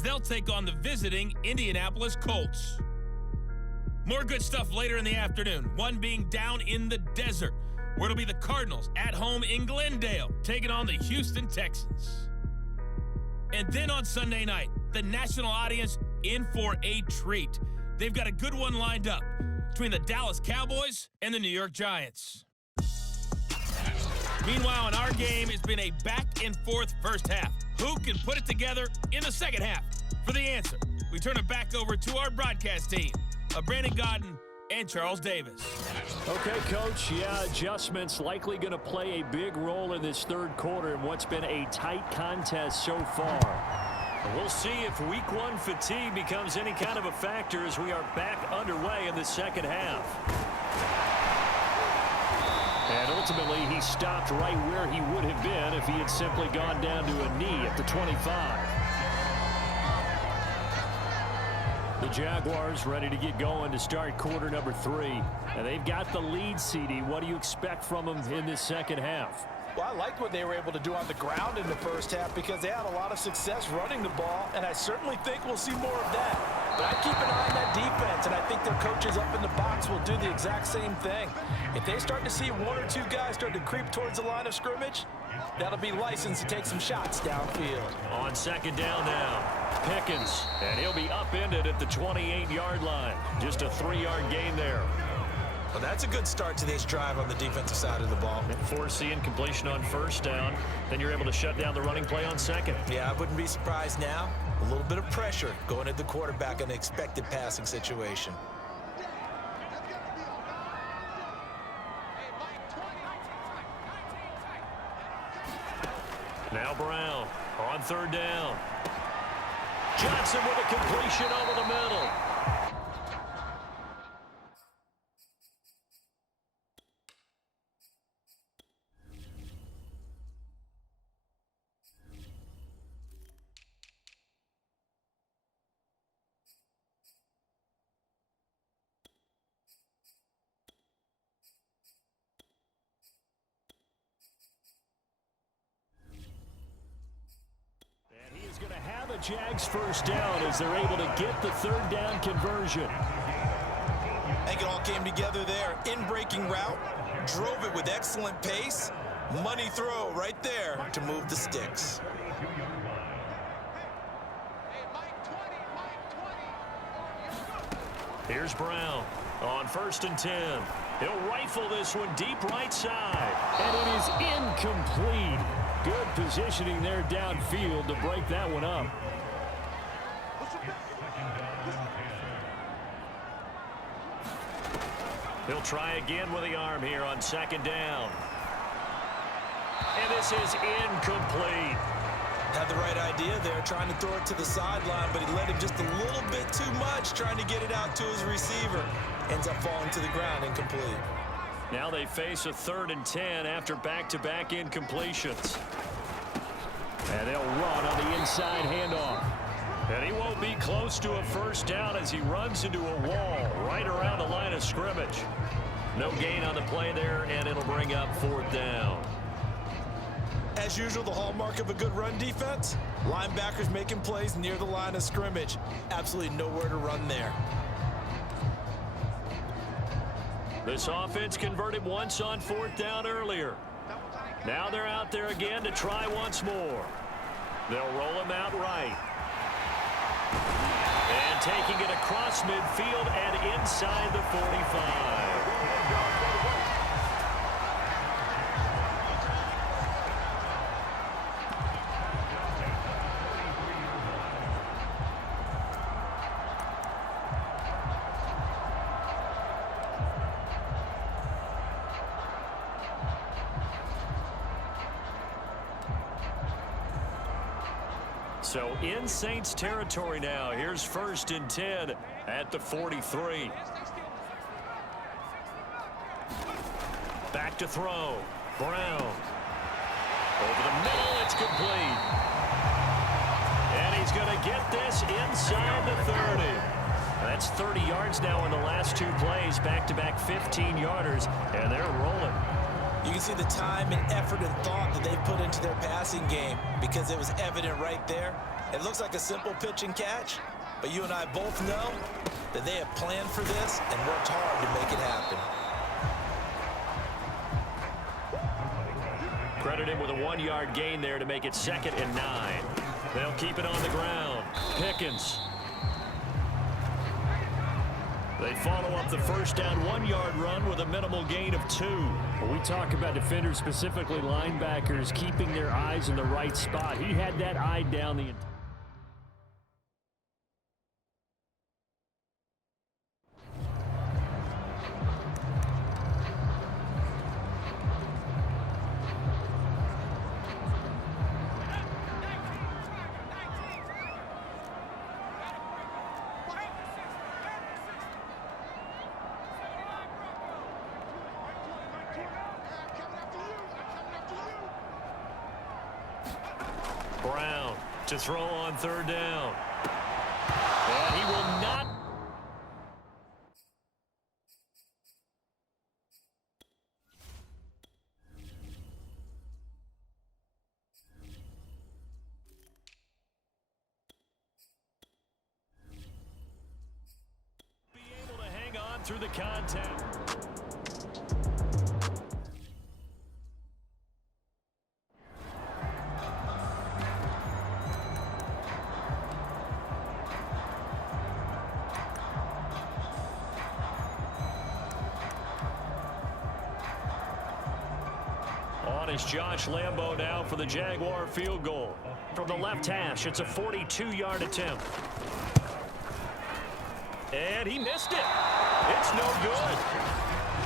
as they'll take on the visiting Indianapolis Colts. More good stuff later in the afternoon, one being down in the desert, where it'll be the Cardinals at home in Glendale, taking on the Houston Texans. And then on Sunday night, the national audience in for a treat. They've got a good one lined up between the Dallas Cowboys and the New York Giants. Meanwhile, in our game, it's been a back-and-forth first half. Who can put it together in the second half? For the answer, we turn it back over to our broadcast team of Brandon Godden and Charles Davis. Okay, Coach, adjustments likely going to play a big role in this third quarter in what's been a tight contest so far. We'll see if week one fatigue becomes any kind of a factor as we are back underway in the second half. And ultimately, he stopped right where he would have been if he had simply gone down to a knee at the 25. The Jaguars ready to get going to start quarter number 3. And they've got the lead, CD. What do you expect from them in this second half? Well, I liked what they were able to do on the ground in the first half because they had a lot of success running the ball, and I certainly think we'll see more of that. But I keep an eye on that defense, and I think their coaches up in the box will do the exact same thing. If they start to see one or two guys start to creep towards the line of scrimmage, that'll be licensed to take some shots downfield. On second down now, Pickens, and he'll be upended at the 28-yard line. Just a 3-yard gain there. Well, that's a good start to this drive on the defensive side of the ball. Forcing incompletion on first down. Then you're able to shut down the running play on second. Yeah, I wouldn't be surprised now. A little bit of pressure going at the quarterback in an expected passing situation. Now Brown on third down. Johnson with a completion over the middle. Going to have a Jags first down as they're able to get the third down conversion. I think it all came together there. In-breaking route, drove it with excellent pace. Money throw right there to move the sticks. Here's Brown on 1st and 10. He'll rifle this one deep right side. And it is incomplete. Good positioning there downfield to break that one up. He'll try again with the arm here on second down. And this is incomplete. Had the right idea there, trying to throw it to the sideline, but he let him just a little bit too much, trying to get it out to his receiver. Ends up falling to the ground, incomplete. Now they face a 3rd and 10 after back-to-back incompletions. And they'll run on the inside handoff. And he won't be close to a first down as he runs into a wall right around the line of scrimmage. No gain on the play there, and it'll bring up 4th down. As usual, the hallmark of a good run defense, linebackers making plays near the line of scrimmage. Absolutely nowhere to run there. This offense converted once on 4th down earlier. Now they're out there again to try once more. They'll roll him out right. And taking it across midfield and inside the 45. So in Saints territory now. Here's 1st and 10 at the 43. Back to throw. Brown. Over the middle, it's complete. And he's going to get this inside the 30. That's 30 yards now in the last 2 plays. Back-to-back 15-yarders, and they're rolling. You can see the time and effort and thought that they've put into their passing game because it was evident right there. It looks like a simple pitch and catch, but you and I both know that they have planned for this and worked hard to make it happen. Credit him with a 1-yard gain there to make it 2nd and 9. They'll keep it on the ground. Pickens. They follow up the first down 1-yard run with a minimal gain of 2. When we talk about defenders, specifically linebackers, keeping their eyes in the right spot, he had that eye down the entire. Brown to throw on 3rd down. And he will not. Be able to hang on through the contact. Is Josh Lambo now for the Jaguar field goal. From the left hash, it's a 42-yard attempt. And he missed it. It's no good.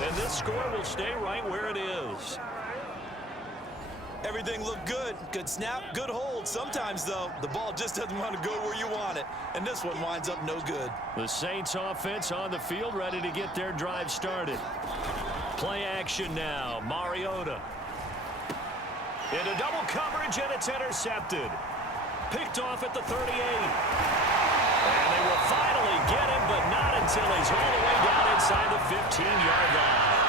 And this score will stay right where it is. Everything looked good. Good snap, good hold. Sometimes, though, the ball just doesn't want to go where you want it. And this one winds up no good. The Saints offense on the field ready to get their drive started. Play action now. Mariota. Into double coverage, and it's intercepted. Picked off at the 38. And they will finally get him, but not until he's all the way down inside the 15-yard line.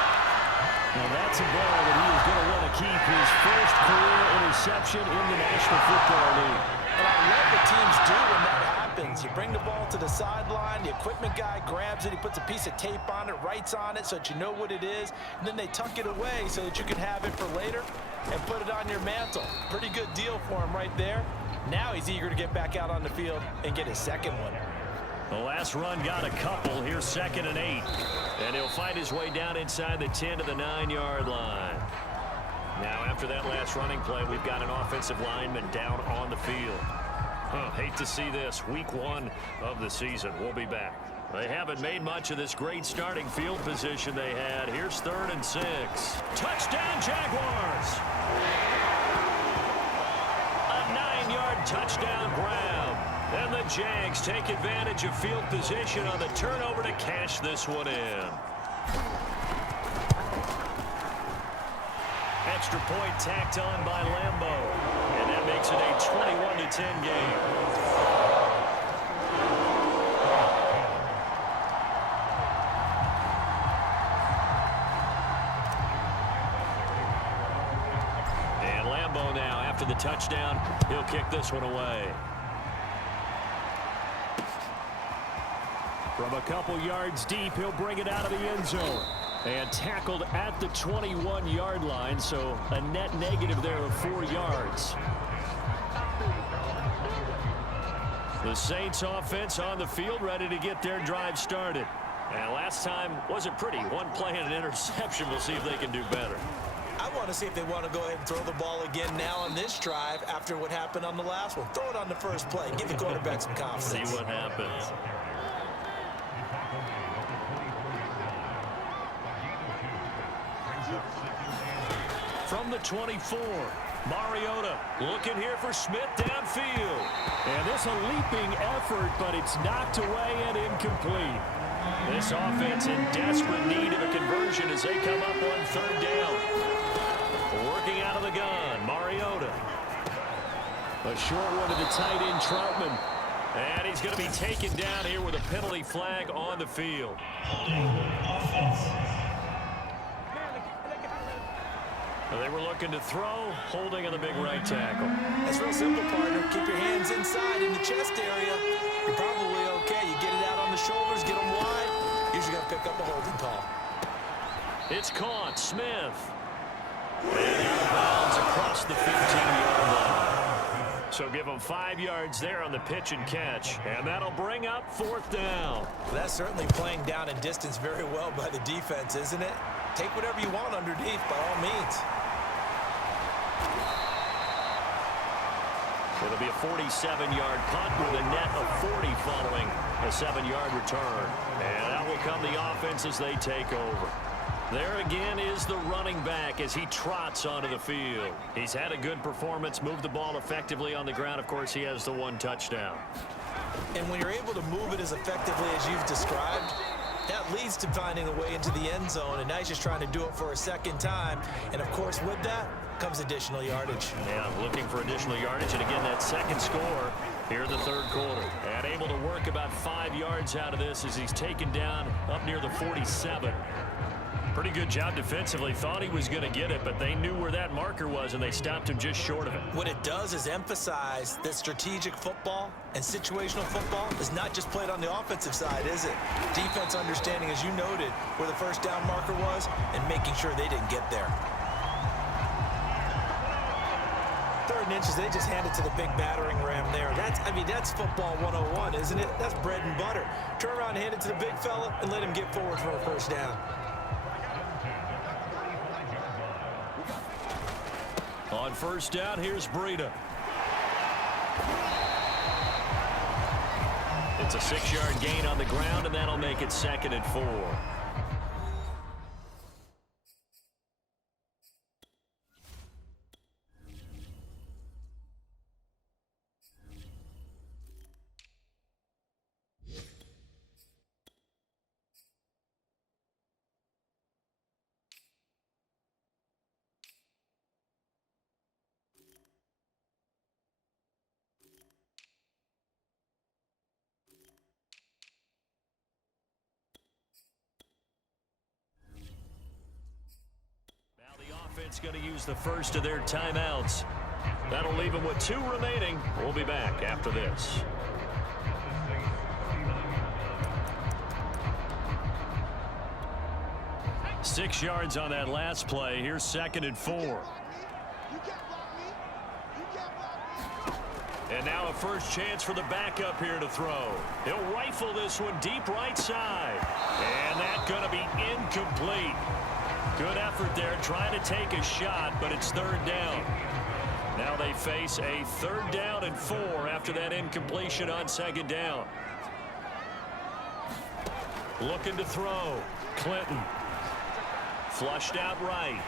Now that's a ball that he is going to want to keep, his first career interception in the National Football League. And I love what teams do when that happens. You bring the ball to the sideline, the equipment guy grabs it, he puts a piece of tape on it, writes on it so that you know what it is, and then they tuck it away so that you can have it for later and put it on your mantle. Pretty good deal for him right there. Now he's eager to get back out on the field and get his second one. The last run got a couple. Here's 2nd and 8. And he'll find his way down inside the 10 to the 9-yard line. Now, after that last running play, we've got an offensive lineman down on the field. Hate to see this. Week 1 of the season. We'll be back. They haven't made much of this great starting field position they had. Here's 3rd and 6. Touchdown, Jaguars! A 9-yard touchdown grab. And the Jags take advantage of field position on the turnover to cash this one in. Extra point tacked on by Lambo. And that makes it a 21-10 game. Now, after the touchdown, he'll kick this one away. From a couple yards deep, he'll bring it out of the end zone. And tackled at the 21-yard line, so a net negative there of 4 yards. The Saints offense on the field ready to get their drive started. And last time wasn't pretty. One play and an interception. We'll see if they can do better. I want to see if they want to go ahead and throw the ball again now on this drive after what happened on the last one. Throw it on the first play. Give the quarterback some confidence. See what happens. From the 24, Mariota looking here for Smith downfield. And this a leaping effort, but it's knocked away and incomplete. This offense in desperate need of a conversion as they come up on 3rd down. Working out of the gun, Mariota. A short one to the tight end, Troutman. And he's going to be taken down here with a penalty flag on the field. They were looking to throw, holding on the big right tackle. That's real simple, partner. Keep your hands inside in the chest area. You're probably okay. You get it out on the shoulders, get them wide. Usually going to pick up a holding call. It's caught. Smith. And out of bounds across the 15-yard line. So give them 5 yards there on the pitch and catch. And that'll bring up 4th down. That's certainly playing down in distance very well by the defense, isn't it? Take whatever you want underneath, by all means. It'll be a 47-yard punt with a net of 40 following a 7-yard return. And that will come the offense as they take over. There again is the running back as he trots onto the field. He's had a good performance, moved the ball effectively on the ground. Of course, he has the 1 touchdown. And when you're able to move it as effectively as you've described, that leads to finding a way into the end zone, and now he's just trying to do it for a second time. And, of course, with that comes additional yardage. Yeah, looking for additional yardage, and again, that second score here in the 3rd quarter. And able to work about 5 yards out of this as he's taken down up near the 47. Pretty good job defensively. Thought he was going to get it, but they knew where that marker was, and they stopped him just short of it. What it does is emphasize that strategic football and situational football is not just played on the offensive side, is it? Defense understanding, as you noted, where the first down marker was and making sure they didn't get there. 3rd and inches, they just hand it to the big battering ram there. That's football 101, isn't it? That's bread and butter. Turn around and hand it to the big fella and let him get forward for a first down. On 1st down, here's Breida. It's a 6-yard gain on the ground, and that'll make it 2nd and 4. It's going to use the first of their timeouts. That'll leave them with 2 remaining. We'll be back after this. Six yards on that last play. Here's 2nd and 4. And now a first chance for the backup here to throw. He'll rifle this one deep right side. And that's going to be incomplete. Good effort there trying to take a shot, but it's 3rd down. Now they face a 3rd down and 4 after that incompletion on 2nd down. Looking to throw. Clinton. Flushed out right.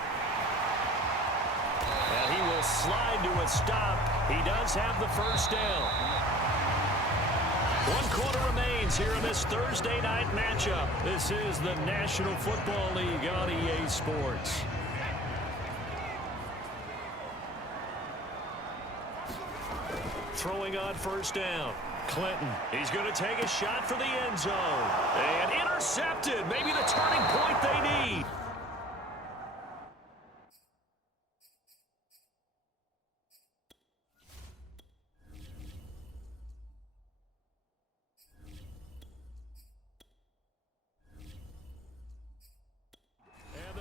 And he will slide to a stop. He does have the first down. 1 quarter remains here in this Thursday night matchup. This is the National Football League on EA Sports. Throwing on 1st down. Clinton. He's going to take a shot for the end zone. And intercepted. Maybe the turning point they need.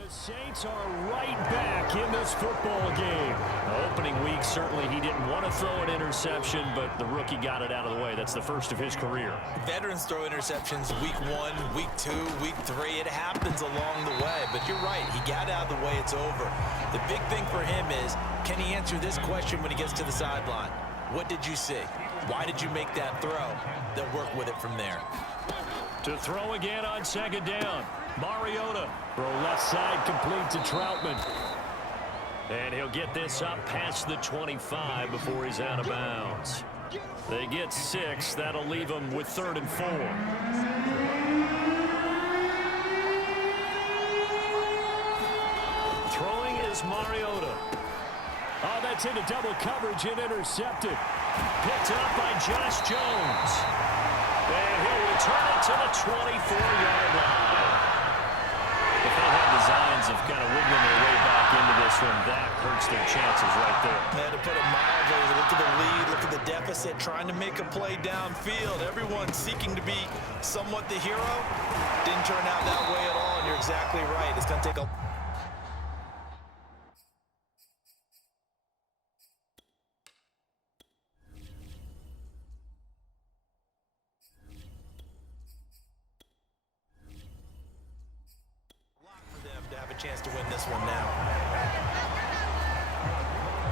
Saints are right back in this football game. The opening week, certainly he didn't want to throw an interception, but the rookie got it out of the way. That's the first of his career. Veterans throw interceptions week 1, week 2, week 3. It happens along the way, but you're right. He got out of the way. It's over. The big thing for him is, can he answer this question when he gets to the sideline? What did you see? Why did you make that throw? They'll work with it from there. To throw again on 2nd down. Mariota. Throw left side complete to Troutman. And he'll get this up past the 25 before he's out of bounds. They get 6. That'll leave them with 3rd and 4. Throwing is Mariota. Oh, that's into double coverage and intercepted. Picked up by Josh Jones. And he'll return it to the 24-yard line. The they have designs of kind of wiggling their way back into this one, that hurts their chances right there. Man, to put it mildly, look at the lead, look at the deficit, trying to make a play downfield. Everyone seeking to be somewhat the hero. Didn't turn out that way at all, and you're exactly right. It's going to take a... chance to win this one now.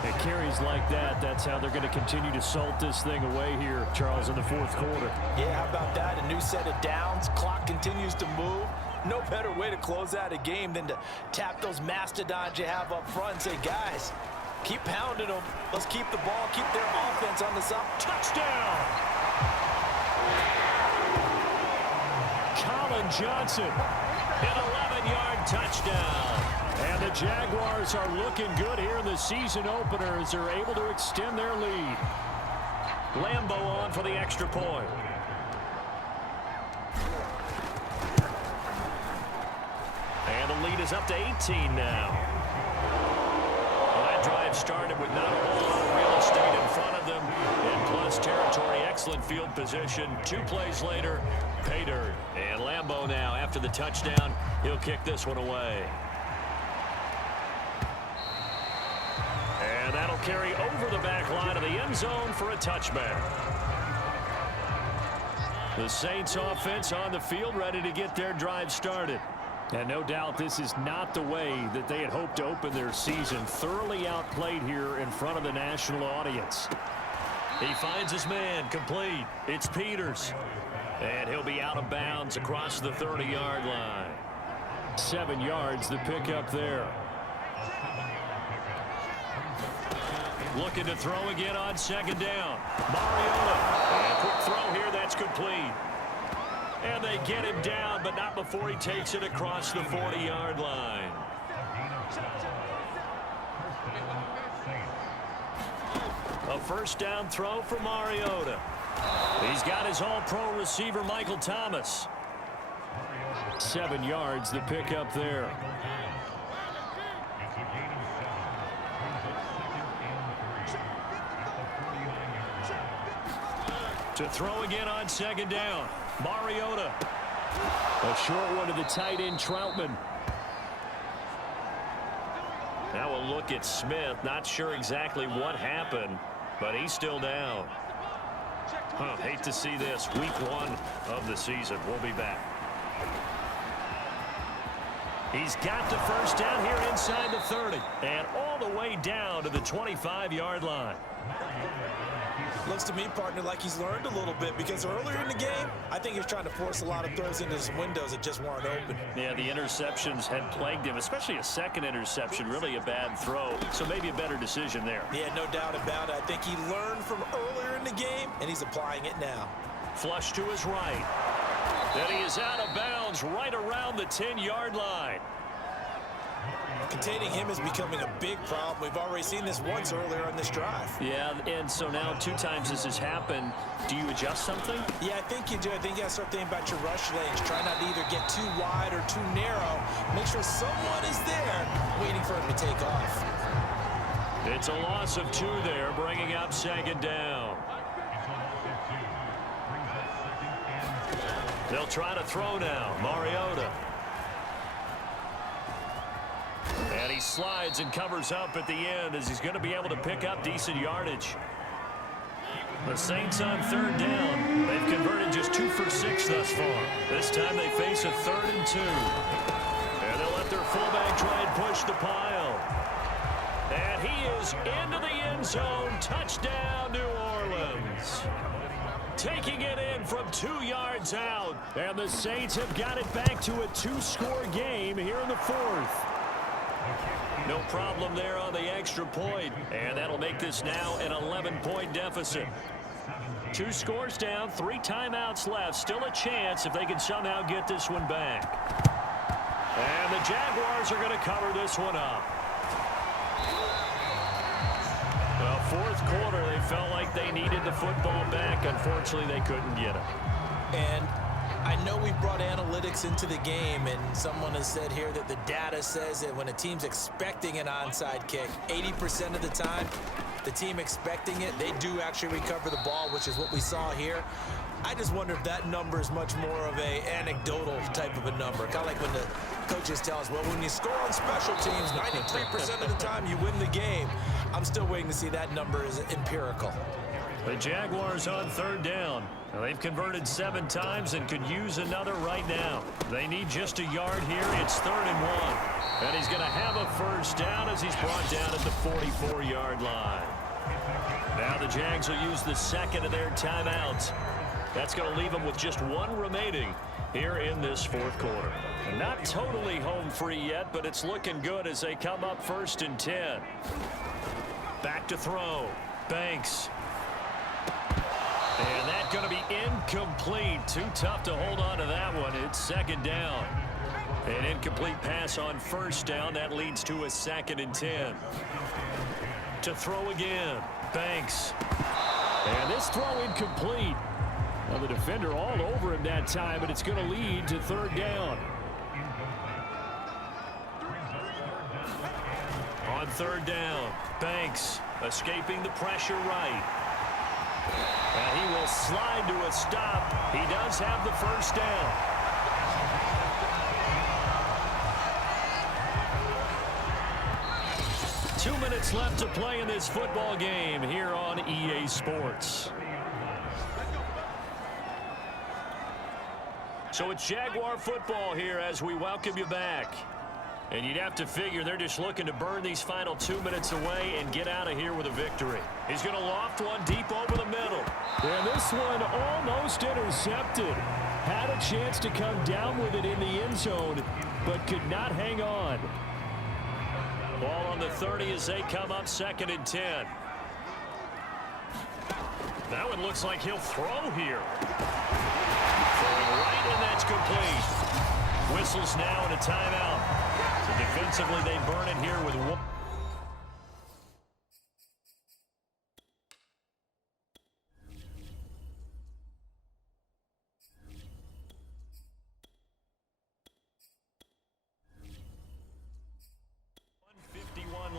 It carries like that. That's how they're going to continue to salt this thing away here, Charles, in the fourth quarter. Yeah, how about that? A new set of downs. Clock continues to move. No better way to close out a game than to tap those mastodons you have up front and say, guys, keep pounding them. Let's keep the ball, keep their offense on this up. Touchdown! Colin Johnson. An 11-yard touchdown. And the Jaguars are looking good here in the season opener as they're able to extend their lead. Lambo on for the extra point. And the lead is up to 18 now. Well, that drive started with not a whole lot of real estate in front of them. And plus territory, excellent field position. 2 plays later, pay dirt. And Lambo now, after the touchdown, he'll kick this one away. And that'll carry over the back line of the end zone for a touchback. The Saints offense on the field, ready to get their drive started. And no doubt this is not the way that they had hoped to open their season. Thoroughly outplayed here in front of the national audience. He finds his man, complete. It's Peters. And he'll be out of bounds across the 30-yard line. 7 yards, the pickup there. Looking to throw again on second down. Mariota. And quick throw here, that's complete. And they get him down, but not before he takes it across the 40-yard line. A first down throw for Mariota. He's got his all-pro receiver, Michael Thomas. 7 yards, the pickup there. To throw again on second down. Mariota. A short one to the tight end, Troutman. Now we'll look at Smith. Not sure exactly what happened, but he's still down. Hate to see this. Week 1 of the season. We'll be back. He's got the first down here inside the 30 and all the way down to the 25-yard line. Looks to me, partner, like he's learned a little bit, because earlier in the game, I think he was trying to force a lot of throws into some windows that just weren't open. Yeah, the interceptions had plagued him, especially a second interception, really a bad throw. So maybe a better decision there. Yeah, no doubt about it. I think he learned from earlier in the game, and he's applying it now. Flush to his right. Then he is out of bounds right around the 10-yard line. Containing him is becoming a big problem. We've already seen this once earlier on this drive. Yeah, and so now 2 times this has happened. Do you adjust something? Yeah, I think you do. I think you got to start thinking about your rush lanes. Try not to either get too wide or too narrow. Make sure someone is there waiting for him to take off. It's a loss of 2 there, bringing up second down. They'll try to throw now. Mariota. And he slides and covers up at the end as he's going to be able to pick up decent yardage. The Saints on third down. They've converted just 2 for 6 thus far. This time they face a 3rd and 2. And they'll let their fullback try and push the pile. And he is into the end zone. Touchdown, New Orleans. Taking it in from 2 yards out. And the Saints have got it back to a 2-score game here in the 4th. No problem there on the extra point. And that'll make this now an 11-point deficit. 2 scores down, 3 timeouts left. Still a chance if they can somehow get this one back. And the Jaguars are going to cover this one up. Well, 4th quarter, they felt like they needed the football back. Unfortunately, they couldn't get it. And I know we've brought analytics into the game, and someone has said here that the data says that when a team's expecting an onside kick, 80% of the time, the team expecting it, they do actually recover the ball, which is what we saw here. I just wonder if that number is much more of a anecdotal type of a number. Kind of like when the coaches tell us, well, when you score on special teams, 93% of the time you win the game. I'm still waiting to see that number is empirical. The Jaguars on third down. Now, they've converted 7 times and could use another right now. They need just a yard here. It's 3rd and 1. And he's going to have a first down as he's brought down at the 44-yard line. Now the Jags will use the second of their timeouts. That's going to leave them with just 1 remaining here in this 4th quarter. Not totally home free yet, but it's looking good as they come up 1st and 10. Back to throw. Banks. And that's going to be incomplete. Too tough to hold on to that one. It's 2nd down. An incomplete pass on 1st down. That leads to a 2nd and 10. To throw again. Banks. And this throw incomplete. Now the defender all over him that time, but it's going to lead to 3rd down. On 3rd down, Banks escaping the pressure right. And he will slide to a stop. He does have the first down. Two minutes left to play in this football game here on EA Sports. So it's Jaguar football here as we welcome you back. And you'd have to figure they're just looking to burn these final 2 minutes away and get out of here with a victory. He's going to loft one deep over the middle. And this one almost intercepted. Had a chance to come down with it in the end zone, but could not hang on. Ball on the 30 as they come up 2nd and 10. That one looks like he'll throw here. Throwing right, and that's complete. Whistles now and a timeout. So defensively, they burn it here with one.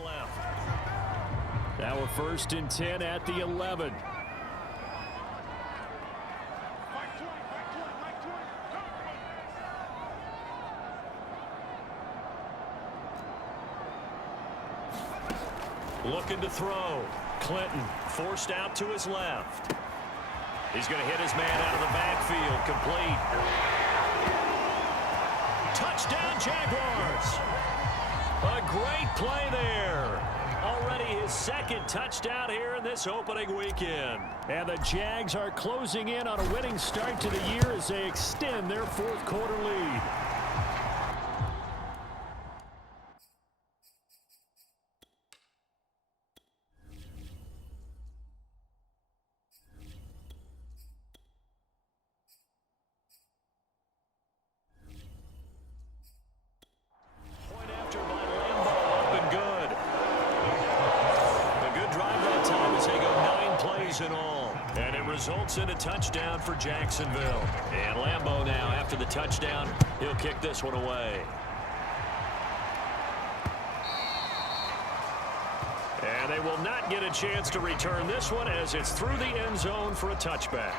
Left. Now a 1st and 10 at the 11. Looking to throw. Clinton forced out to his left. He's going to hit his man out of the backfield. Complete. Touchdown Jaguars. A great play there. Already his 2nd touchdown here in this opening weekend. And the Jags are closing in on a winning start to the year as they extend their 4th quarter lead. In all, and it results in a touchdown for Jacksonville. And Lambeau now, after the touchdown, he'll kick this one away. And they will not get a chance to return this one as it's through the end zone for a touchback.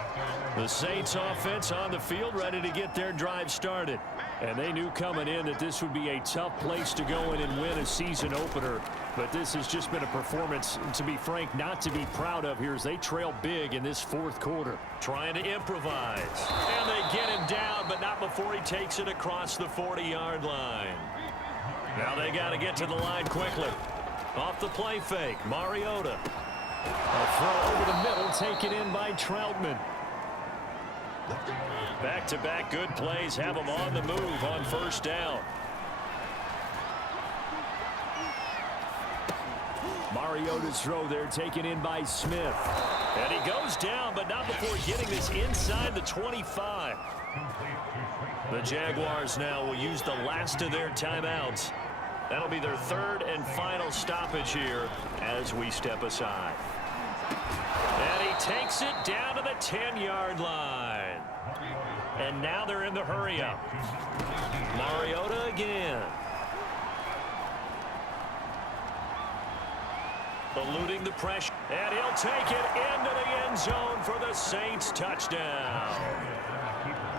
The Saints offense on the field ready to get their drive started. And they knew coming in that this would be a tough place to go in and win a season opener. But this has just been a performance, to be frank, not to be proud of here as they trail big in this 4th quarter. Trying to improvise. And they get him down, but not before he takes it across the 40-yard line. Now they got to get to the line quickly. Off the play fake, Mariota. A throw over the middle, taken in by Troutman. Back-to-back good plays have them on the move on 1st down. Mariota's throw there taken in by Smith. And he goes down, but not before getting this inside the 25. The Jaguars now will use the last of their timeouts. That'll be their 3rd and final stoppage here as we step aside. And he takes it down to the 10-yard line. And now they're in the hurry-up. Mariota again. Eluding the pressure. And he'll take it into the end zone for the Saints touchdown.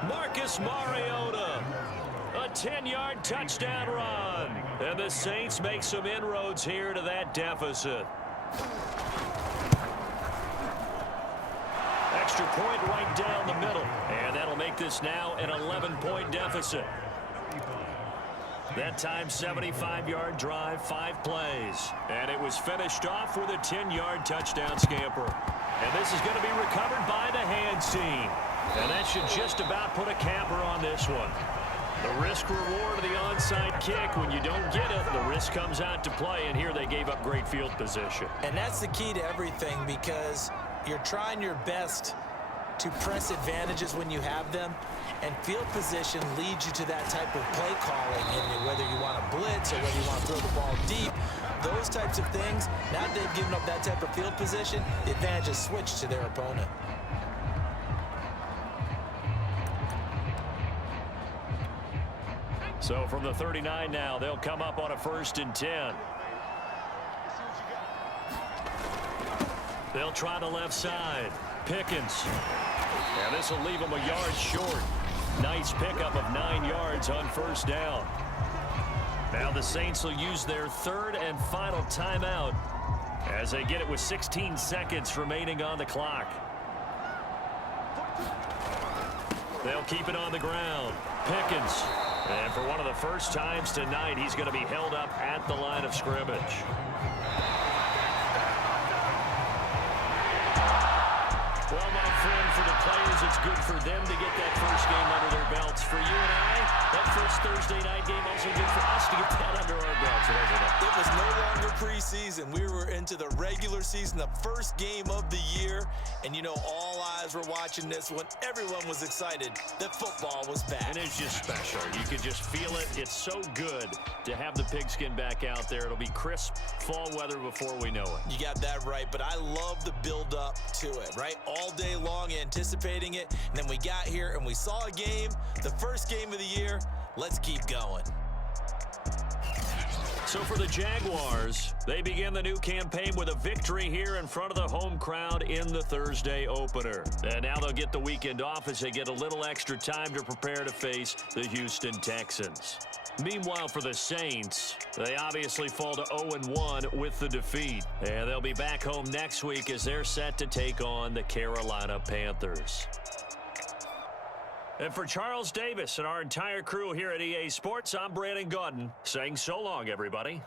Marcus Mariota. A 10-yard touchdown run. And the Saints make some inroads here to that deficit. Extra point right down the middle. And that'll make this now an 11-point deficit. That time, 75-yard drive, 5 plays. And it was finished off with a 10-yard touchdown scamper. And this is going to be recovered by the hands team. And that should just about put a capper on this one. The risk-reward of the onside kick, when you don't get it, the risk comes out to play, and here they gave up great field position. And that's the key to everything, because you're trying your best to press advantages when you have them, and field position leads you to that type of play calling, and whether you want to blitz or whether you want to throw the ball deep, those types of things. Now that they've given up that type of field position, the advantage is switched to their opponent. So from the 39 now, they'll come up on a 1st and 10. They'll try the left side. Pickens. And this will leave them a yard short. Nice pickup of 9 yards on 1st down. Now the Saints will use their 3rd and final timeout as they get it with 16 seconds remaining on the clock. They'll keep it on the ground. Pickens. And for one of the first times tonight, he's going to be held up at the line of scrimmage. Well, my friend, for the players, it's good for them to get that first game under their belts. For you and I, that first Thursday night game also good for us to get that under our belts, wasn't it? It was no longer preseason. We were into the regular season, the first game of the year. And, you know, all eyes were watching this one. Everyone was excited that football was back. And it's just special. You could just feel it. It's so good to have the pigskin back out there. It'll be crisp fall weather before we know it. You got that right, but I love the build-up to it, right? All day long anticipating it, and then we got here and we saw a game, the first game of the year. Let's keep going. So for the Jaguars, they begin the new campaign with a victory here in front of the home crowd in the Thursday opener. And now they'll get the weekend off as they get a little extra time to prepare to face the Houston Texans. Meanwhile, for the Saints, they obviously fall to 0-1 with the defeat. And they'll be back home next week as they're set to take on the Carolina Panthers. And for Charles Davis and our entire crew here at EA Sports, I'm Brandon Gaudin saying so long, everybody.